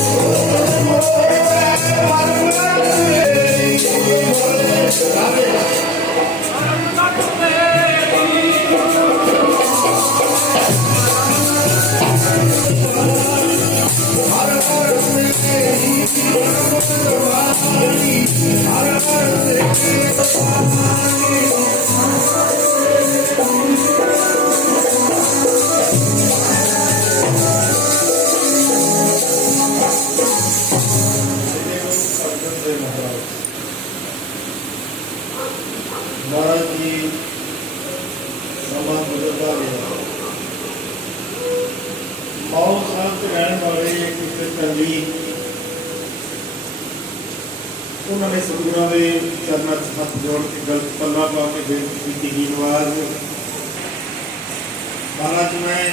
Oh, Maharaj ji, ਸਮਾਂ ਗੁਜ਼ਰਦਾ ਗਿਆ। ਮੌਤ ਸੰਤ ਰਹਿਣ ਵਾਲੇ ਕਿਸੇ ਤੰਗੀ ਉਹਨਾਂ ਨੇ ਸਤਿਗੁਰਾਂ ਦੇ ਚਰਨਾਂ 'ਚ ਹੱਥ ਜੋੜ ਕੇ ਗਲਤ ਪੱਲਾ ਪਾ ਕੇ ਬੇਨਤੀ ਕੀਤੀ ਕਿ ਨਵਾਜ਼ ਮਹਾਰਾਜ, ਮੈਂ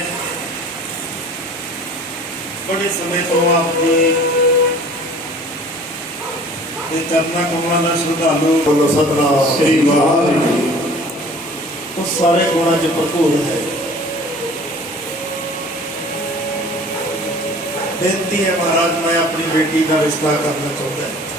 ਬੜੇ ਸਮੇਂ ਤੋਂ ਆਪਕੇ ਤੇ ਚਰਨਾਂ ਕਮਲਾਂ ਦਾ ਸ਼ਰਧਾਲੂ ਬੋਲੋ ਸਤਨਾਮ ਸ੍ਰੀ ਵਾਹਿਗੁਰੂ ਉਹ ਸਾਰੇ ਗੁਣਾਂ 'ਚ ਭਰਪੂਰ ਹੈ। ਬੇਨਤੀ ਹੈ ਮਹਾਰਾਜ ਮੈਂ ਆਪਣੀ ਬੇਟੀ ਦਾ ਰਿਸ਼ਤਾ ਕਰਨਾ ਚਾਹੁੰਦਾ ਹਾਂ।